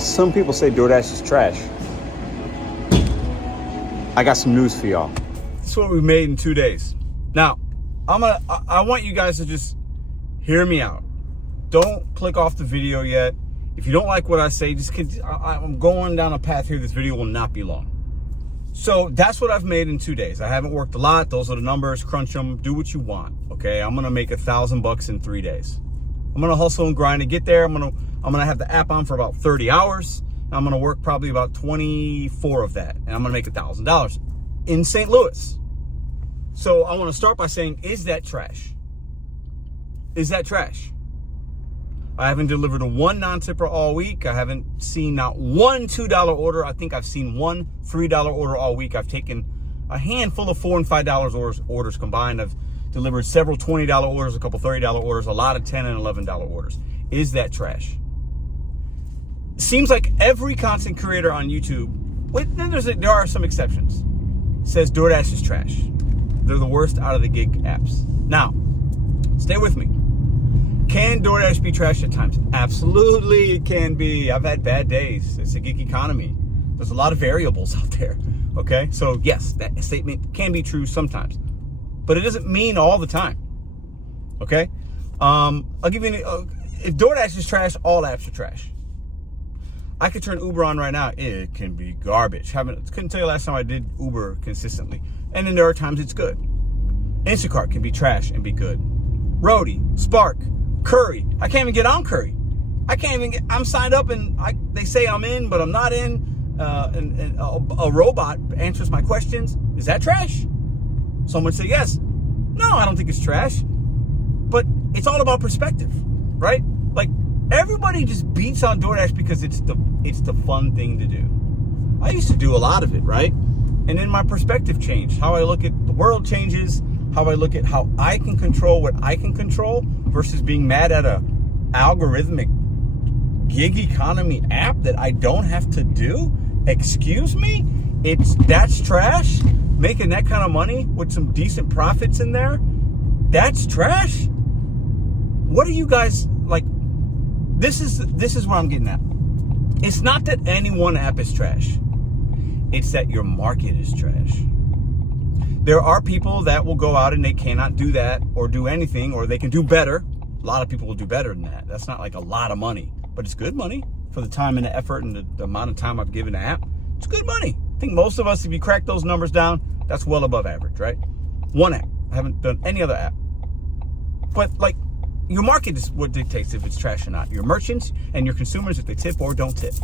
Some people say DoorDash is trash. I got some news for y'all. This is what we made in 2 days. Now, I want you guys to just hear me out. Don't click off the video yet. If you don't like what I say, I'm going down a path here. This video will not be long. So that's what I've made in 2 days. I haven't worked a lot. Those are the numbers. Crunch them. Do what you want. Okay. I'm going to make $1,000 in 3 days. I'm going to hustle and grind to get there. I'm going to have the app on for about 30 hours. I'm going to work probably about 24 of that. And I'm going to make $1,000 in St. Louis. So I want to start by saying, is that trash? Is that trash? I haven't delivered a one non-tipper all week. I haven't seen not one $2 order. I think I've seen one $3 order all week. I've taken a handful of $4 and $5 orders combined. I've delivered several $20 orders, a couple $30 orders, a lot of $10 and $11 orders. Is that trash? Seems like every content creator on YouTube, there are some exceptions, says DoorDash is trash. They're the worst out of the gig apps. Now, stay with me. Can DoorDash be trash at times? Absolutely, it can be. I've had bad days. It's a gig economy. There's a lot of variables out there. Okay, so yes, that statement can be true sometimes, but it doesn't mean all the time. Okay, I'll give you if DoorDash is trash, all apps are trash. I could turn Uber on right now. It can be garbage. Couldn't tell you last time I did Uber consistently. And then there are times it's good. Instacart can be trash and be good. Roadie, Spark, Curry. I can't even get on Curry. I'm signed up and they say I'm in, but I'm not in. And a robot answers my questions. Is that trash? Someone say yes. No, I don't think it's trash. But it's all about perspective, right? Like, everybody just beats on DoorDash because it's the fun thing to do. I used to do a lot of it, right? And then my perspective changed. How I look at the world changes. How I look at how I can control what I can control versus being mad at a algorithmic gig economy app that I don't have to do. Excuse me? That's trash? Making that kind of money with some decent profits in there? That's trash? What are you guys like? This is what I'm getting at. It's not that any one app is trash. It's that your market is trash. There are people that will go out and they cannot do that or do anything, or they can do better. A lot of people will do better than that. That's not like a lot of money, but it's good money for the time and the effort and the amount of time I've given the app. It's good money. I think most of us, if you crack those numbers down, that's well above average, right? One app. I haven't done any other app. But like, your market is what dictates if it's trash or not. Your merchants and your consumers, if they tip or don't tip.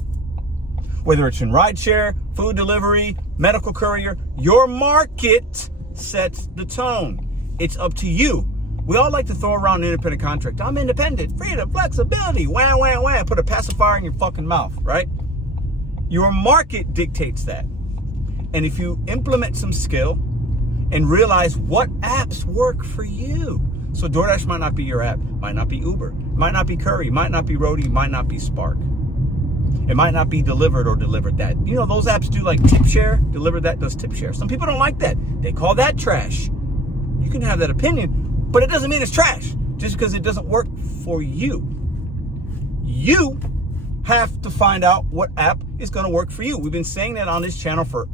Whether it's in rideshare, food delivery, medical courier, your market sets the tone. It's up to you. We all like to throw around an independent contract. I'm independent, freedom, flexibility, wham, wham, wham. Put a pacifier in your fucking mouth, right? Your market dictates that. And if you implement some skill and realize what apps work for you. So DoorDash might not be your app, might not be Uber, might not be Curry, might not be Roadie, might not be Spark. It might not be Delivered or Delivered That. You know, those apps do like tip share. Delivered That does tip share. Some people don't like that. They call that trash. You can have that opinion, but it doesn't mean it's trash just because it doesn't work for you. You have to find out what app is going to work for you. We've been saying that on this channel for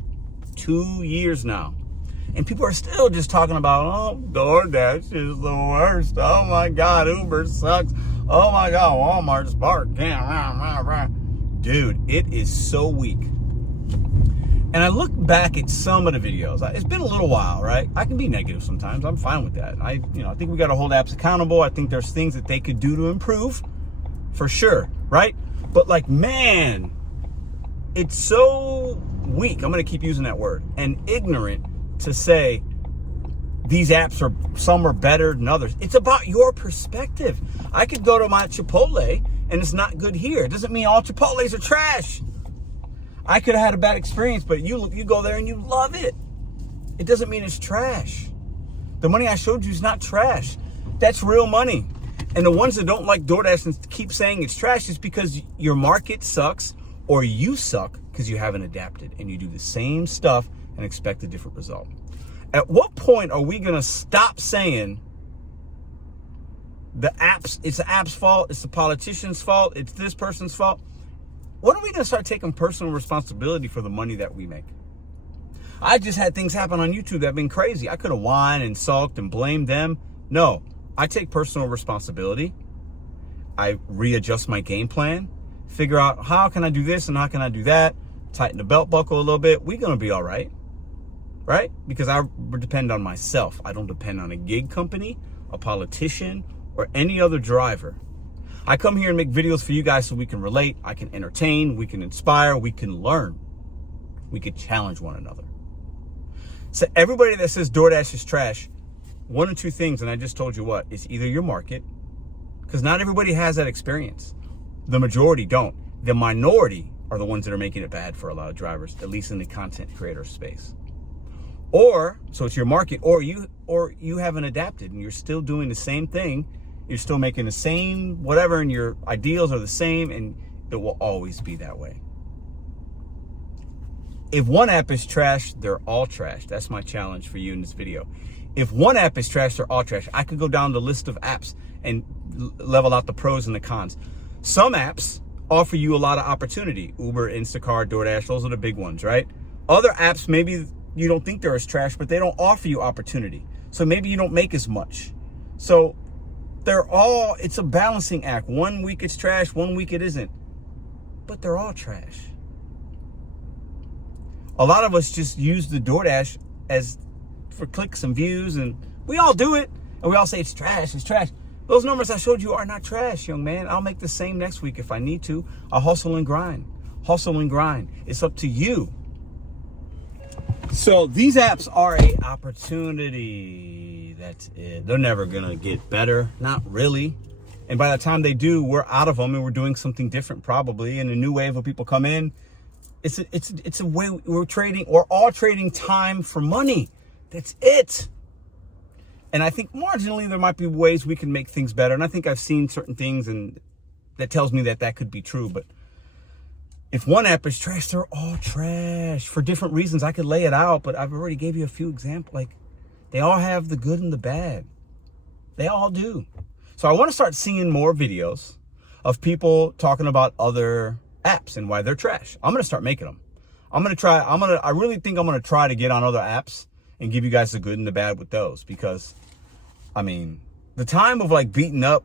2 years now. And people are still just talking about, oh, DoorDash is the worst. Oh, my God, Uber sucks. Oh, my God, Walmart, Spark. Dude, it is so weak. And I look back at some of the videos. It's been a little while, right? I can be negative sometimes. I'm fine with that. I think we got to hold apps accountable. I think there's things that they could do to improve, for sure, right? But like, man, it's so weak. I'm going to keep using that word. And ignorant to say these apps some are better than others. It's about your perspective. I could go to my Chipotle and it's not good here. It doesn't mean all Chipotles are trash. I could have had a bad experience, but you go there and you love it. It doesn't mean it's trash. The money I showed you is not trash. That's real money. And the ones that don't like DoorDash and keep saying it's trash is because your market sucks or you suck because you haven't adapted and you do the same stuff and expect a different result. At what point are we going to stop saying it's the app's fault, it's the politician's fault, it's this person's fault? when are we going to start taking personal responsibility for the money that we make? I just had things happen on YouTube that have been crazy. I could have whined and sulked and blamed them. No, I take personal responsibility. I readjust my game plan, figure out how can I do this and how can I do that, tighten the belt buckle a little bit. We're going to be all right, right? Because I depend on myself. I don't depend on a gig company, a politician, or any other driver. I come here and make videos for you guys so we can relate, I can entertain, we can inspire, we can learn, we can challenge one another. So everybody that says DoorDash is trash, one or two things, and I just told you what, it's either your market, because not everybody has that experience. The majority don't. The minority are the ones that are making it bad for a lot of drivers, at least in the content creator space. Or, so it's your market, or you haven't adapted and you're still doing the same thing. You're still making the same whatever, and your ideals are the same, and it will always be that way. If one app is trash, they're all trash. That's my challenge for you in this video. If one app is trash, they're all trash. I could go down the list of apps and level out the pros and the cons. Some apps offer you a lot of opportunity. Uber, Instacart, DoorDash, those are the big ones, right? Other apps, maybe you don't think they're as trash, but they don't offer you opportunity. So maybe you don't make as much. So it's a balancing act. One week it's trash, one week it isn't. But they're all trash. A lot of us just use the DoorDash for clicks and views, and we all do it. And we all say it's trash, it's trash. Those numbers I showed you are not trash, young man. I'll make the same next week if I need to. I'll hustle and grind. Hustle and grind. It's up to you. So these apps are an opportunity. That's it. They're never going to get better. Not really. And by the time they do, we're out of them and we're doing something different probably. And a new wave of people come in. It's a way we're all trading time for money. That's it. And I think marginally there might be ways we can make things better. And I think I've seen certain things and that tells me that could be true. But if one app is trash, they're all trash for different reasons. I could lay it out, but I've already gave you a few examples. Like, they all have the good and the bad. They all do. So I want to start seeing more videos of people talking about other apps and why they're trash. I'm going to start making them. I really think I'm going to try to get on other apps and give you guys the good and the bad with those, because I mean, the time of like beating up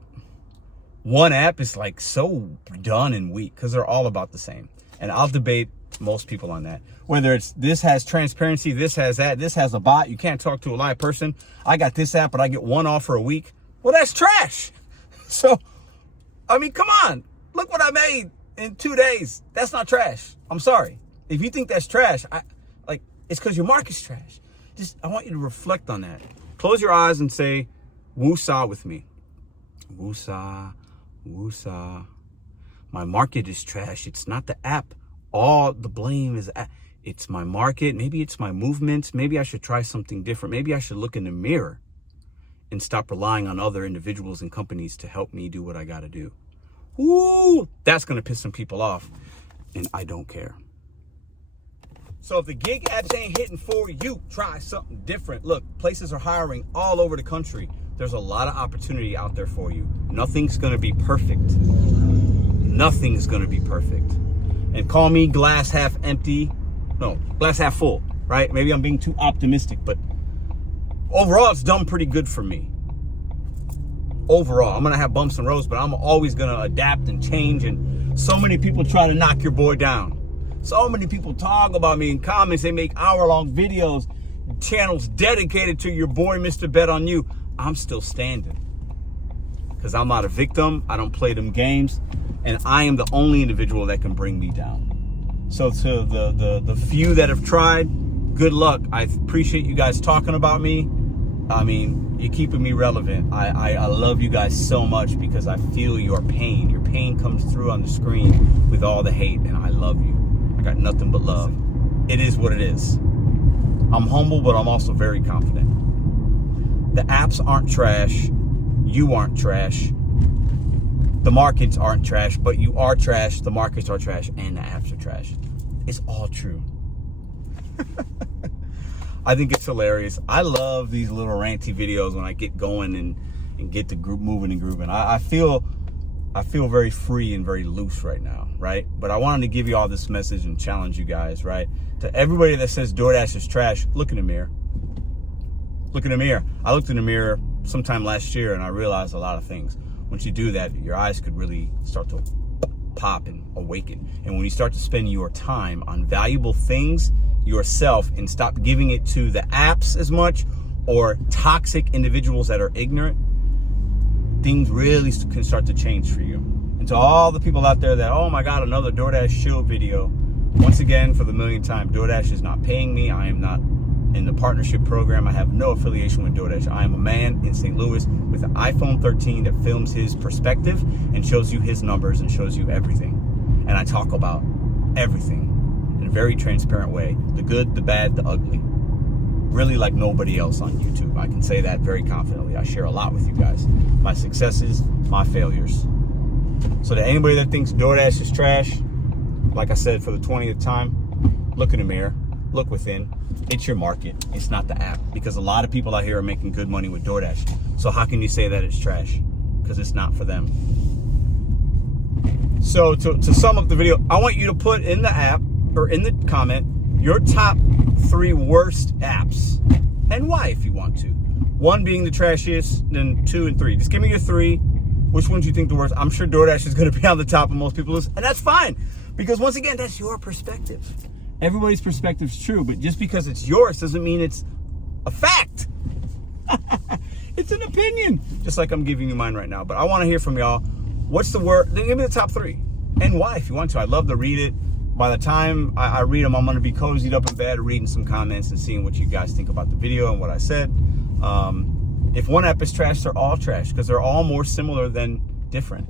one app is like so done and weak because they're all about the same. And I'll debate most people on that. Whether it's this has transparency, this has that, this has a bot, you can't talk to a live person. I got this app, but I get one offer a week. Well, that's trash. So, I mean, come on. Look what I made in 2 days. That's not trash. I'm sorry. If you think that's trash, it's because your market's trash. I want you to reflect on that. Close your eyes and say, woosah with me. Woosah, woosah. My market is trash. It's not the app. All the blame is, it's my market. Maybe it's my movements. Maybe I should try something different. Maybe I should look in the mirror and stop relying on other individuals and companies to help me do what I got to do. Ooh, that's going to piss some people off. And I don't care. So if the gig apps ain't hitting for you, try something different. Look, places are hiring all over the country. There's a lot of opportunity out there for you. Nothing's going to be perfect. Nothing's going to be perfect. And call me glass half empty. No, glass half full, right? Maybe I'm being too optimistic, but overall, it's done pretty good for me. Overall, I'm going to have bumps and roads, but I'm always going to adapt and change. And so many people try to knock your boy down. So many people talk about me in comments. They make hour-long videos, channels dedicated to your boy, Mr.BetonYou. I'm still standing because I'm not a victim. I don't play them games, and I am the only individual that can bring me down. So to the few that have tried, good luck. I appreciate you guys talking about me. I mean, you're keeping me relevant. I love you guys so much because I feel your pain. Your pain comes through on the screen with all the hate, and I love you. I got nothing but love. It is what it is. I'm humble, but I'm also very confident. The apps aren't trash. You aren't trash. The markets aren't trash, but you are trash. The markets are trash, and the apps are trash. It's all true. I think it's hilarious. I love these little ranty videos when I get going and get the group moving and grooving. I feel very free and very loose right now. right? But I wanted to give you all this message and challenge you guys, right? To everybody that says DoorDash is trash, look in the mirror. Look in the mirror. I looked in the mirror sometime last year and I realized a lot of things. Once you do that, your eyes could really start to pop and awaken. And when you start to spend your time on valuable things yourself and stop giving it to the apps as much or toxic individuals that are ignorant, things really can start to change for you. And to all the people out there that, oh my God, another DoorDash shill video. Once again, for the millionth time, DoorDash is not paying me. I am not in the partnership program. I have no affiliation with DoorDash. I am a man in St. Louis with an iPhone 13 that films his perspective and shows you his numbers and shows you everything. And I talk about everything in a very transparent way. The good, the bad, the ugly. Really like nobody else on YouTube. I can say that very confidently. I share a lot with you guys. My successes, my failures. So to anybody that thinks DoorDash is trash, like I said for the 20th time, look in the mirror, look within. It's your market. It's not the app. Because a lot of people out here are making good money with DoorDash. So how can you say that it's trash? Because it's not for them. So to sum up the video, I want you to put in the app or in the comment your top 3 worst apps and why if you want to. 1 being the trashiest, then 2 and 3. Just give me your 3. Which ones you think the worst? I'm sure DoorDash is going to be on the top of most people's list, and that's fine. Because once again, that's your perspective. Everybody's perspective is true, but just because it's yours doesn't mean it's a fact. It's an opinion, just like I'm giving you mine right now. But I want to hear from y'all. What's the word? Then give me the top 3 and why if you want to. I'd love to read it. By the time I read them, I'm going to be cozied up in bed reading some comments and seeing what you guys think about the video and what I said. If one app is trash, they're all trash because they're all more similar than different.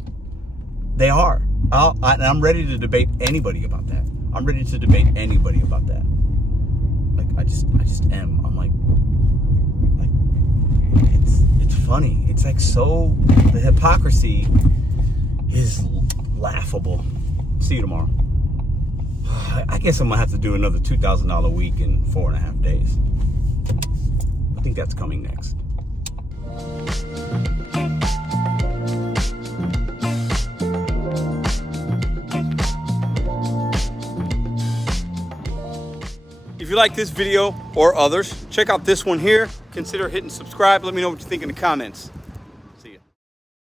They are. And I'm ready to debate anybody about that. I'm ready to debate anybody about that. Like I just am. I'm like it's funny. It's like so the hypocrisy is laughable. See you tomorrow. I guess I'm gonna have to do another $2,000 week in 4.5 days. I think that's coming next. If you like this video or others, check out this one here. Consider hitting subscribe. Let me know what you think in the comments.